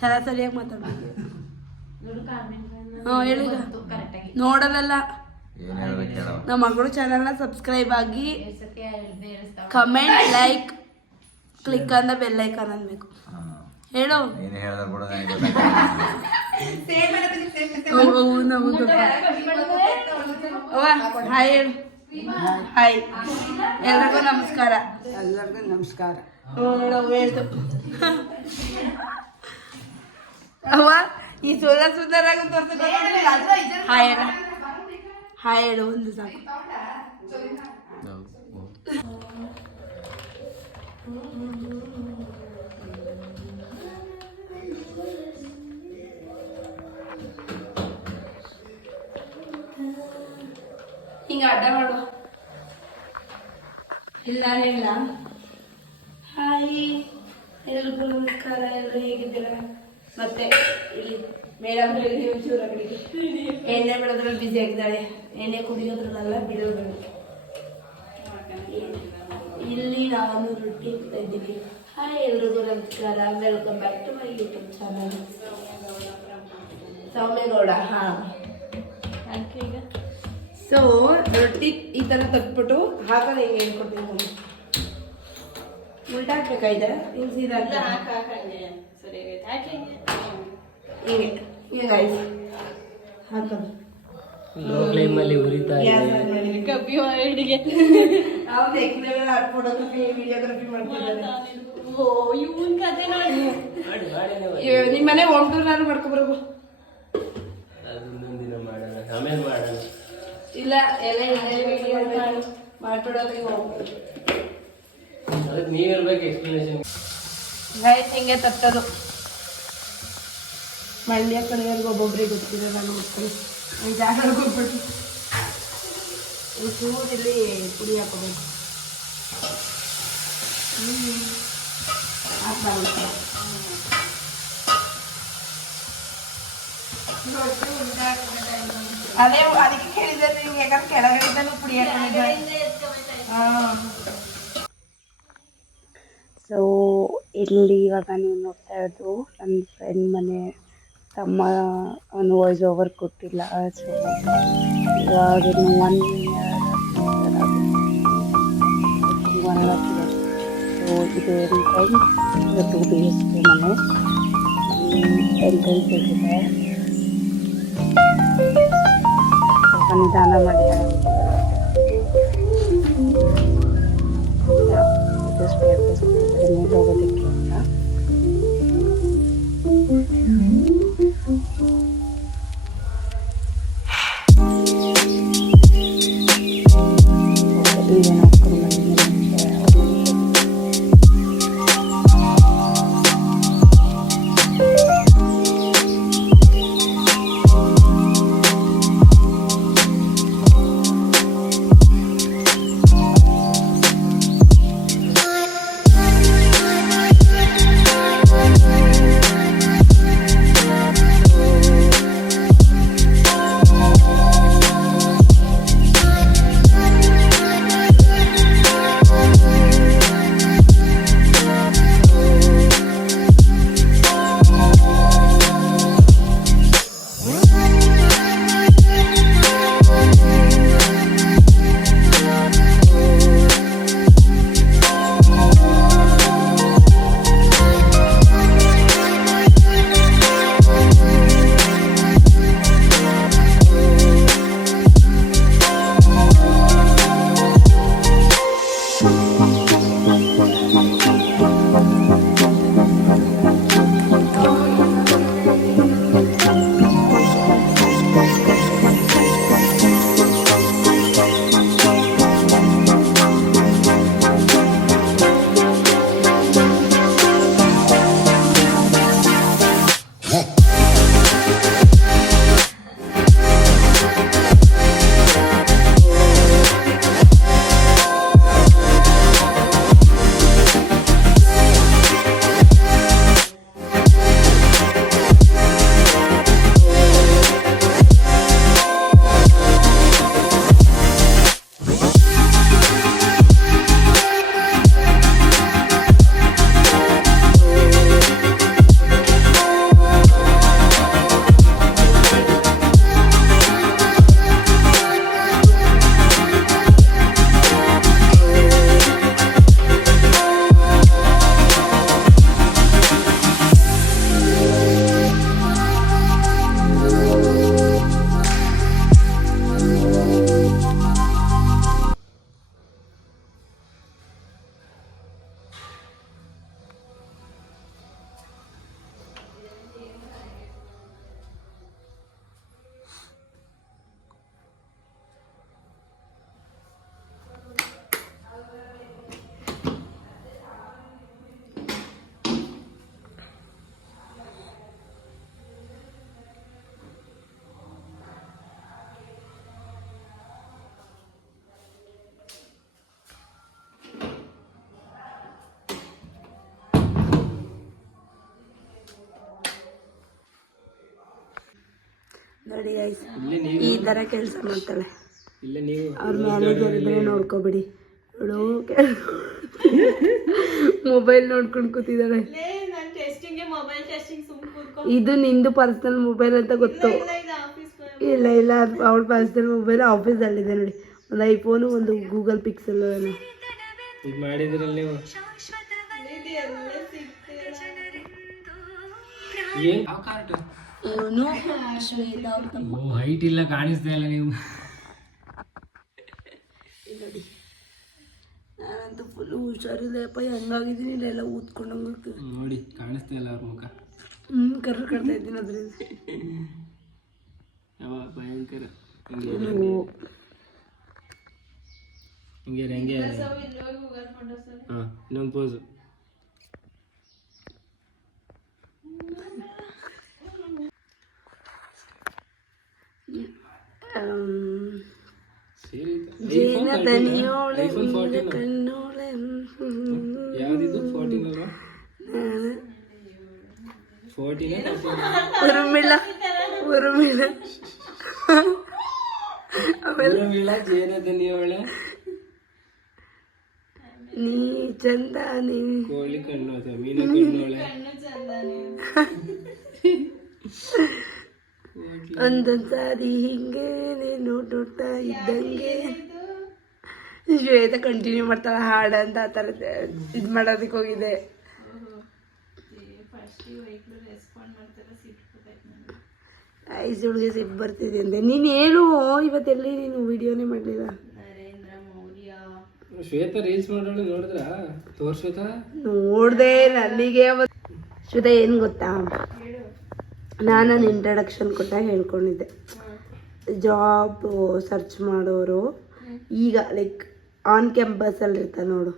ಚೆನ್ನಾಗಿ ಸರಿಯಾಗಿ ಮಾತಾಡ್ಬೇಕು. ಹಾಂ ಹೇಳಿ. ನೋಡೋದಲ್ಲ, ನಮ್ಮ ಮಗಳು ಚಾನಲ್ನ ಸಬ್ಸ್ಕ್ರೈಬ್ ಆಗಿ ಕಮೆಂಟ್ ಲೈಕ್ ಕ್ಲಿಕ್ ಅಂದ ಬೆಲ್ ಐಕಾನ್ ಅನ್ಬೇಕು. ಹೇಳು. ಹಾಯ್ ಹೇಳು. ಹಾಯ್ ಎಲ್ರಿಗೂ ನಮಸ್ಕಾರ. ಎಲ್ಲರಿಗೂ ನಮಸ್ಕಾರ. ಹೇಳ್ತು ಅವ್ವ ಈ ಸುಂದರ ಹಾಯ್ ಹೇಳ. ಹಾಯ್ ಹೇಳು ಒಂದು ಸಾಕು. ಹಿಂಗೆ ಅಡ್ಡ ಮಾಡುವ ಇಲ್ಲ ಇಲ್ಲ. ಹಾಯ್ ಎಲ್ರಿಗೂ ನಮಸ್ಕಾರ. ಎಲ್ಲರೂ ಹೇಗಿದ್ದೀರಾ? ಮತ್ತೆ ಇಲ್ಲಿ ಮೇಡಮ್ ಒಂಚೂರ ಕಡೆಗೆ ಎಣ್ಣೆ ಬಿಡೋದ್ರಲ್ಲಿ ಬ್ಯುಸಿ ಆಗಿದ್ದಾಳೆ. ಎಣ್ಣೆ ಕುಡಿಯೋದ್ರಲ್ಲ ಬಿಡೋದ್ರಲ್ಲಿ. ಇಲ್ಲಿ ನಾನು ರೊಟ್ಟಿ ಇಡ್ತಾ ಇದ್ದೀನಿ. ಹಾಯ್ ಎಲ್ರಿಗೂ ನಮಸ್ಕಾರ. Welcome back to my YouTube channel Soumya Gowda. ಹಾಂ ಈಗ ಸೊ ರೊಟ್ಟಿ ಈ ಥರ ತಟ್ಬಿಟ್ಟು ಹಾಕೋದು ಹೆಂಗೆ ಹೇಳ್ಕೊಡ್ತೀನಿ ನಾನು. ಉಲ್ಟಾ ಹಾಕ್ಬೇಕಾಯ್ದೆ ಹಿಂಗೆ ಸೀದಾ ಹೀಗೆ ಹೀಗೆ ಆಯ್ತು ಹಾಕೋದು. ವಿಡಿಯೋಗ್ರಫಿ ಮಾಡ್ತಿದ್ದಾರೆ. ನಿಮ್ಮ ಮನೆ ಹೋಮ್ ಟೂರ್ ನಾನು ಮಾಡ್ಕೊಬರ್ಬೋ. ಇಲ್ಲ ಎಲ್ಲ ಮಾಡ್ಬಿಡೋದ್ರಿಗೆ ಹೋಗ್ಬೋದು. ಹಿಂಗೆ ತಟ್ಟೋದು. ಮಂಡ್ಯ ಕಡೆಯವ್ರಿಗೆ ಒಬ್ಬೊಬ್ರಿಗೆ ಗೊತ್ತಿದೆ, ನಾನು ಗೊತ್ತಿಲ್ಲ. ಜಾಗಕ್ಕೆ ಹೋಗ್ಬಿಟ್ಟು ಚೂರಲ್ಲಿ ಪುಡಿ ಹಾಕೋಬೇಕು. ಅದೇ ಅದಕ್ಕೆ ಕೇಳಿದ್ರೆ ನಿಮ್ಗೆ, ಯಾಕಂದ್ರೆ ಕೆಳಗಡೆಯಿಂದಲೂ ಪುಡಿ ಹಾಕೊಂಡಿದ್ದೆ. ಹಾಂ. ಸೊ ಇಲ್ಲಿ ಇವಾಗ ನೀವು ನೋಡ್ತಾ ಇರೋದು ನನ್ನ ಫ್ರೆಂಡ್ ಮನೆ. ತಮ್ಮ ಅವನು ವಾಯ್ಸ್ ಓವರ್ ಕೊಟ್ಟಿಲ್ಲ. ಸೊ ಇವಾಗ 1 year ಸೊ ಇದು ಎಂಟ್ರೆನ್ಸ್ 2 BHK ಮನೆ. ಎಂಟ್ರೆನ್ಸ್ ಇದೆ. ಸ್ವಲ್ಪ ನಿಧಾನ ಮಾಡಿದ್ದಾರೆ. ಮೇಲೆ ಹೋಗೋದಕ್ಕೆ ಅಂತ ನೋಡಿ ಗೈಸ್ ಈ ಥರ ಕೆಲಸ ಮಾಡ್ತಾಳೆ. ಅವ್ರ ಮ್ಯಾನೇಜರ್ ಇದ್ರೆ ನೋಡ್ಕೊಬಿಡಿ. ಅವಳು ಮೊಬೈಲ್ ನೋಡ್ಕೊಂಡು ಕೂತಿದ್ದಾಳೆ. ಇದು ನಿಂದು ಪರ್ಸನಲ್ ಮೊಬೈಲ್ ಅಂತ ಗೊತ್ತು. ಇಲ್ಲ ಇಲ್ಲ, ಅವಳ ಪರ್ಸನಲ್ ಮೊಬೈಲ್ ಆಫೀಸಲ್ಲಿದೆ ನೋಡಿ. ಒಂದು ಐಫೋನು, ಒಂದು ಗೂಗಲ್ ಪಿಕ್ಸೆಲ್ ಹೈಟ್ ಇಲ್ಲ, ಕಾಣಿಸ್ತಾ ಇಲ್ಲ ನೀವು. ನೋಡಿ ನಾನಂತೂ ಫುಲ್ ಹುಷಾರಿಲ್ಲಪ್ಪ, ಹೆಂಗಾಗಿದ್ದೀನಿ ಇಲ್ಲೆಲ್ಲ ಊದ್ಕೊಂಡಂಗೆ ನೋಡಿ ಕಾಣಿಸ್ತಾ ಇಲ್ಲ ಅವ್ರ ಮುಖ. ಕರ್ರ ಕಟ್ತಾ ಇದ್ದೀನಿ ಅದ್ರಿಂದ. ಭಯಂಕರ ಹಿಂಗೆ ಹೆಂಗೆ ಇನ್ನೊಂದು ಪೋಸು. ಯಾವ್ದಿದು 14 ಅಲ್ವಾ? 14 ಉರ್ಮಿಳ ಜೇನದನಿಯವಳೆ ನೀ ಚಂದ ನೀ ಕೋಳಿ ಕಣ್ಣು ಅಥವಾ ಮೀನ ಕಣ್ಣೋಳೆ ಒಂದೊಂದ್ ಸಾರಿ ಹಿಂಗೆ ನೀನು ನೋಡ್ತಾ ಇದ್ದಂಗೆ. ಶ್ವೇತ ಕಂಟಿನ್ಯೂ ಮಾಡ್ತಾಳೆ ಹಾಡು ಅಂತ ಆ ಥರ ಇದು ಮಾಡೋದಕ್ಕೆ ಹೋಗಿದೆ. ಹುಡುಗಿ ಸಿಟ್ಟು ಬರ್ತಿದೆ ಅಂದೆ. ನೀನು ಹೇಳು, ಇವತ್ತೆಲ್ಲಿ ನೀನು ವಿಡಿಯೋನೇ ಮಾಡಲಿಲ್ಲ. ಶ್ವೇತಾ ರೀಲ್ಸ್ ಮಾಡೋಳು ನೋಡಿದ್ರ? ತೋರ್ಸ್ವೇತ ನೋಡ್ದೆ. ನನಗೆ ಶ್ವೇತಾ ಏನು ಗೊತ್ತಾ, ನಾನು ಇಂಟ್ರಡಕ್ಷನ್ ಕೊಟ್ಟಾಗ ಹೇಳ್ಕೊಂಡಿದ್ದೆ, ಜಾಬ್ ಸರ್ಚ್ ಮಾಡೋರು ಈಗ ಲೈಕ್ ಆನ್ ಕ್ಯಾಂಪಸಲ್ಲಿ ಇರ್ತಾರೆ ನೋಡು,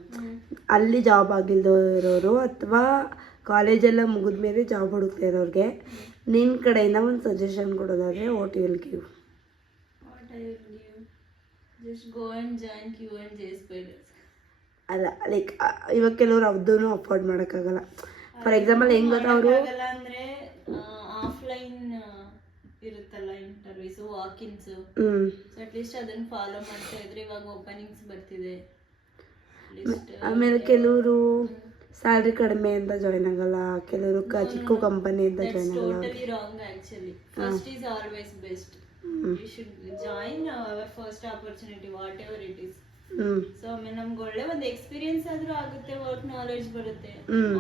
ಅಲ್ಲಿ ಜಾಬ್ ಆಗಿಲ್ದಿರೋರು ಅಥವಾ ಕಾಲೇಜೆಲ್ಲ ಮುಗಿದ್ಮೇಲೆ ಜಾಬ್ ಹುಡುಕ್ತಾ ಇರೋರಿಗೆ ನಿನ್ನ ಕಡೆಯಿಂದ ಒಂದು ಸಜೆಷನ್ ಕೊಡೋದಾದರೆ ವಾಟ್ ಯು ವಿಲ್ ಗಿವ್? ಅಲ್ಲ ಲೈಕ್ ಇವಾಗ ಕೆಲವರು ಅದನ್ನು ಅಫೋರ್ಡ್ ಮಾಡೋಕ್ಕಾಗಲ್ಲ. ಫಾರ್ ಎಕ್ಸಾಂಪಲ್ ಹೆಂಗ್ ಗೊತ್ತಾ, ಅವರು ಆಫ್ಲೈನ್ ಇರುತ್ತಲ್ಲ ಇಂಟರ್ವ್ಯೂಸ್, ವಾಕಿನ್ಸ್, ಅಟ್ಲೀಸ್ಟ್ ಅದನ್ನ ಫಾಲೋ ಮಾಡ್ತಾ ಇದ್ರೆ ಇವಾಗ ಓಪನಿಂಗ್ಸ್ ಬರ್ತಿದೆ. ಆಮೇಲೆ ಕೆಲವರು ಸ್ಯಾಲ್ರಿ ಕಡಿಮೆ ಅಂತ ಜಾಯ್ನ್ ಆಗಲ್ಲ, ಕೆಲವರು ಚಿಕ್ಕ ಕಂಪನಿ ಅಂತ ಜಾಯ್ನ್ ಆಗಲ್ಲ. Totally wrong actually. First is always best. You should join our first opportunity whatever it is. So ಆಮೇಲೆ ನಮ್ಗೆ ಒಳ್ಳೆ ಒಂದು ಎಕ್ಸ್ಪೀರಿಯನ್ಸ್ ಆದ್ರೂ ಆಗುತ್ತೆ, ವರ್ಕ್ ನಾಲೆಡ್ಜ್ ಬರುತ್ತೆ.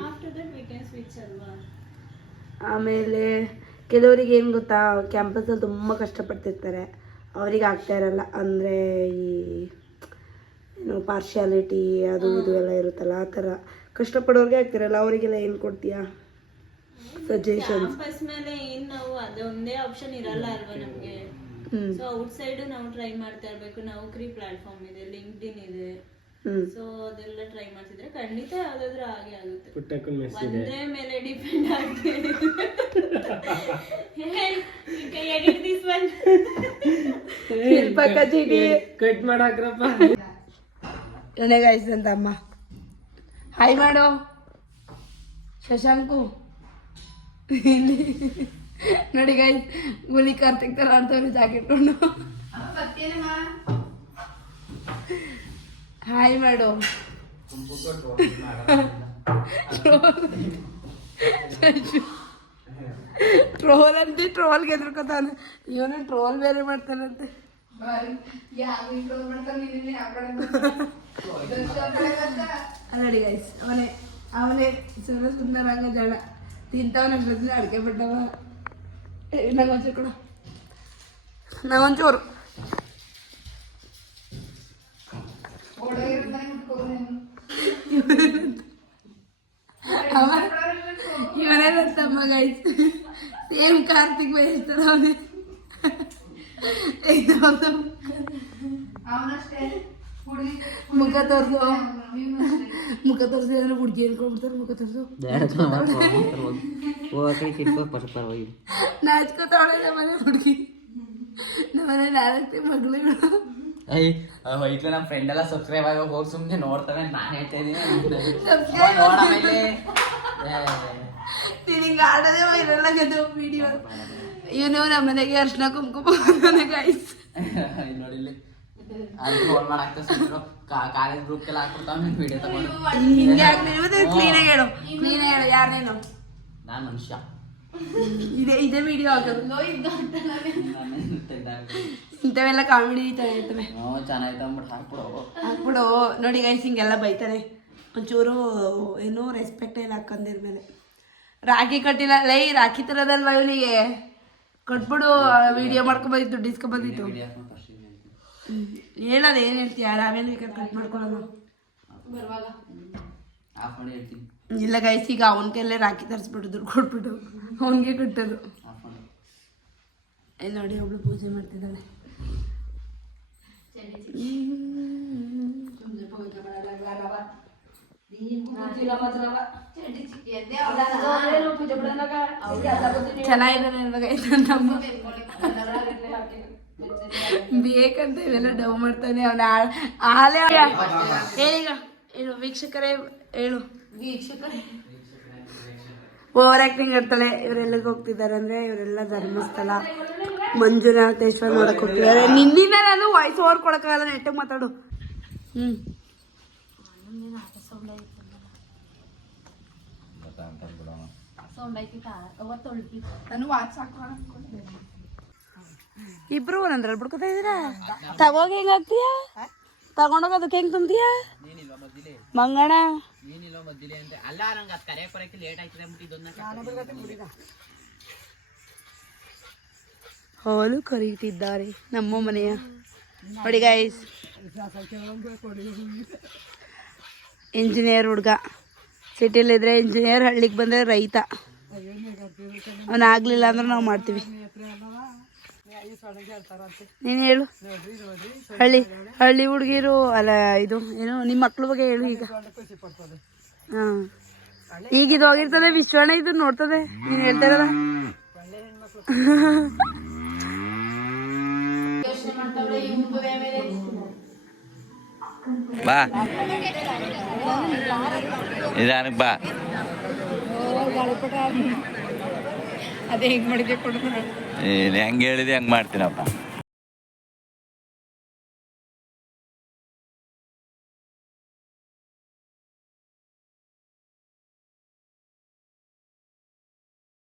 After that we can switch ಅಲ್ವಾ. ಆಮೇಲೆ ಕೆಲವರಿಗೆ ಏನು ಗೊತ್ತಾ, ಕ್ಯಾಂಪಸಲ್ಲಿ ತುಂಬ ಕಷ್ಟಪಡ್ತಿರ್ತಾರೆ, ಅವ್ರಿಗೆ ಆಗ್ತಾ ಇರಲ್ಲ. ಅಂದರೆ ಈ ಏನು ಪಾರ್ಶಿಯಾಲಿಟಿ ಅದು ಇದು ಎಲ್ಲ ಇರುತ್ತಲ್ಲ, ಆ ಥರ ಕಷ್ಟಪಡೋರಿಗೆ ಆಗ್ತಿರಲ್ಲ, ಅವರಿಗೆಲ್ಲ ಏನು ಕೊಡ್ತೀಯಾ ಸಜೆಷನ್? ಕ್ಯಾಂಪಸ್ ಮೇಲೆ ಏನು ನಾವು ಅದೊಂದೇ ಆಪ್ಷನ್ ಇರಲ್ಲ ಅಲ್ವಾ ನಮಗೆ. ಸೊ ಔಟ್ ಸೈಡ್ ನಾವು ಟ್ರೈ ಮಾಡ್ತಾ ಇರಬೇಕು. ನೌಕರಿ ಪ್ಲಾಟ್ಫಾರ್ಮ್ ಇದೆ, ಲಿಂಕ್ಡ್ಇನ್ ಇದೆ. ಸೊ ಅದೆಲ್ಲ ಟ್ರೈ ಮಾಡ್ತಿದ್ರೆ ಖಂಡಿತ ಯಾವ್ದಾದ್ರು ಹಾಗೆ ಆಗುತ್ತೆ. ಒಂದೇ ಮೇಲೆ ಡಿಪೆಂಡ್ ಆಗುತ್ತೆ. ಎಡಿಟ್ ದಿಸ್ ಒನ್ ಶಿಲ್ಪಕ್ಕ ಚೀಟಿ ಕಟ್ ಮಾಡಾಕ್ರಪ್ಪ. ಇವನೇ ಗಾಯ್ಸ್ ಅಂತ ಅಮ್ಮ. ಹಾಯ್ ಮಾಡು ಶಶಾಂಕು. ಇಲ್ಲಿ ನೋಡಿ ಗೈಸ್, ಗುಲಿ ಕಾರ್ತಿಕ್ ತರ ಆಡ್ತವ್ರೆ ಜಾಕೆಟ್ ಕೊಂಡು. ಹಾಯ್ ಮಾಡು. ಟ್ರೋಲ್ ಅಂತೆ, ಟ್ರೋಲ್ಗೆ ಎದ್ರಕೋತಾನೆ ಇವನು. ಟ್ರೋಲ್ ಬೇರೆ ಮಾಡ್ತಾನಂತೆ. ನೋಡಿ ಗೈಸ್, ಅವನೇ ಸುಂದರಾಂಗ ಜನ ತಿಂತವನ ಅಷ್ಟೊತ್ತಿನ ಅಡಿಕೆ ಬಿಟ್ಟವ. ನಂಗೊಂಚೂರು ಕೊಡು, ನಂಗೊಂಚೂರು. ಇವನೇನಂತಮ್ಮ ಗೈಸ್, ಸೇಮ್ ಕಾರ್ತಿಕ್ ಬಯಸ್ತದ ಅವನೇ. ಮುಖ ತೋರ್ಸು, ಮುಖ ತೋರಿಸಿ ಅಂದ್ರೆ ಹುಡುಗಿ ಅನ್ಕೊಂಡ್ಬಿಡ್ತಾರೆ. ಮುಖ ತೋರಿಸು, ನಾಚ್ಕೋತಾವಳೆ ನಮ್ಮನೆ ಹುಡುಗಿ. ನಮ್ಮನೆ 4 ಮಗಳು. ನಮ್ಮ ಫ್ರೆಂಡ್ ಎಲ್ಲ ಸಬ್ಸ್ಕ್ರೈಬ್ ಆಗಿ ಹೋಗಿ ಸುಮ್ಮನೆ ನೋಡ್ತಾರೆ. ನಾನು ಹೇಳ್ತಾ ಇದ್ದೀನಿ ನಿನಗೆ ಆಡೋದೇ ವೈರಲ್ ಆಗೋದು ವಿಡಿಯೋ. ಇವನು ನಮ್ಮ ಮನೆಗೆ ಅರ್ಶಿನ ಕುಂಕುಮ ಗೈಸ್. ನೋಡಿಲ್ಲಿ ಅಲ್ಲಿ ಫೋನ್ ಮಾಡಾಕ್ತಾ ಸುಮ್ಮನೆ ಕಾಲೇಜ್ ಗ್ರೂಪ್ಗೆಲ್ಲ ಹಾಕ್ಬಿಡ್ತಾವ ವಿಡಿಯೋ ತಗೊಂಡು. ಹಿಂಗೆ ಆಗ್ತೀನಿ ಮತ್ತೆ ಕ್ಲೀನಾಗಿ ಹೇಳು ಯಾರು ನೀನು? ನಾನು ಮನುಷ್ಯ. ಇದೇ ವಿಡಿಯೋ ಹಾಕೋದು. ಇಂಥವೆಲ್ಲ ಕಾಮಿಡಿ ಇರ್ತವೆ. ಚೆನ್ನಾಗಿತ್ತು ಅಂದ್ಬಿಟ್ಟು ಹಾಕ್ಬಿಡು. ನೋಡಿ ಗೈಸ್ ಹಿಂಗೆಲ್ಲ ಬೈತಾರೆ. ಒಂಚೂರು ಏನೋ ರೆಸ್ಪೆಕ್ಟ್ ಇಲ್ಲ ಹಾಕೊಂಡಿದ್ಮೇಲೆ. ರಾಖಿ ಕಟ್ಟಿಲ್ಲ ಲೈ, ರಾಖಿ ತರದಲ್ವಾ ಇವನಿಗೆ, ಕೊಟ್ಬಿಡು. ವಿಡಿಯೋ ಮಾಡ್ಕೊಂಬಂದಿತ್ತು, ದುಡ್ಡು ಇಸ್ಕೊಂಬಂದಿತ್ತು. ಹೇಳೋದು ಏನು ಹೇಳ್ತೀಯ? ಆಮೇಲೆ ಕಟ್ ಮಾಡ್ಕೊಳ್ಳೋಣ. ಇಲ್ಲ ಗೈಸ್, ಈಗ ಅವನ ಕೈಲೇ ರಾಖಿ ತರಿಸ್ಬಿಟ್ಟು ದುಡ್ಡು ಕೊಟ್ಬಿಟ್ಟು ಅವನಿಗೆ ಕಟ್ಟೋದು. ನೋಡಿ ಒಬ್ಳು ಪೂಜೆ ಮಾಡ್ತಿದ್ದಾಳೆ. ಚೆನ್ನಾಗಿದೆ ಬೇಕಂತ ಇವೆಲ್ಲ ಡವ್ ಮಾಡ್ತಾನೆ ಅವನ. ಹಾಲೇ ಹೇಳೀಗ ಹೇಳು ವೀಕ್ಷಕರೇ, ಹೇಳು ವೀಕ್ಷಕರೇ. ಓವರ್ ಆಕ್ಟಿಂಗ್ ಇರ್ತಾಳೆ. ಇವರೆಲ್ಲಿಗೆ ಹೋಗ್ತಿದ್ದಾರೆ ಅಂದ್ರೆ ಇವರೆಲ್ಲ ಧರ್ಮಸ್ಥಳ ಮಂಜುನಾಥೇಶ್ವರ ನೋಡಕ್ ಹೋಗ್ತಿದ್ದಾರೆ. ನಿನ್ನಿಂದ ನಾನು ವಾಯ್ಸ್ ಓವರ್ ಕೊಡಕ್ಕಾಗಲ್ಲ, ನೆಟ್ಟಿಗೆ ಮಾತಾಡು. ಇಬ್ರು ಒಂದೊಂದ್ರಲ್ಲಿ ಬಿಡ್ಕೊತಾ ಇದೀರಾ? ತಗೋಗ ಹೆಂಗ ಆಗ್ತೀಯ? ತಗೊಂಡೋಗ ಅದಕ್ಕೆ ಹೆಂಗ್ ತುಂಬ್ತೀಯ ಮಂಗಣ? ಹಾಲು ಕರೀತಿದ್ದಾರೆ ನಮ್ಮ ಮನೆಯ. ನೋಡಿ ಗೈಸ್, ಇಂಜಿನಿಯರ್ ಹುಡ್ಗ. ಸಿಟಿಲಿದ್ರೆ ಇಂಜಿನಿಯರ್, ಹಳ್ಳಿಗೆ ಬಂದರೆ ರೈತ. ಅವನಾಗ್ಲಿಲ್ಲ ಅಂದ್ರೆ ನಾವು ಮಾಡ್ತೀವಿ. ನೀನು ಹೇಳು. ಹಳ್ಳಿ ಹುಡುಗಿರು ಅಲ್ಲ, ಇದು ಏನು ನಿಮ್ಮ ಮಕ್ಳ ಬಗ್ಗೆ ಹೇಳು ಈಗ. ಹಾಂ, ಈಗ ಇದು ಹೋಗಿರ್ತದೆ ವಿಶ್ವಣ್ಣ, ಇದು ನೋಡ್ತದೆ ನೀನು ಹೇಳ್ತಾ ಇರೋದ. ಬಾ ನಿಧಾನಕ್ಕೆ ಬಾ. ಅದೇ ಹೆಂಗ್ ಮಾಡಿದೆ ಕೊಡು. ಹೆಂಗೆ ಹೇಳಿದೆ ಹಂಗೆ ಮಾಡ್ತೀನಪ್ಪ.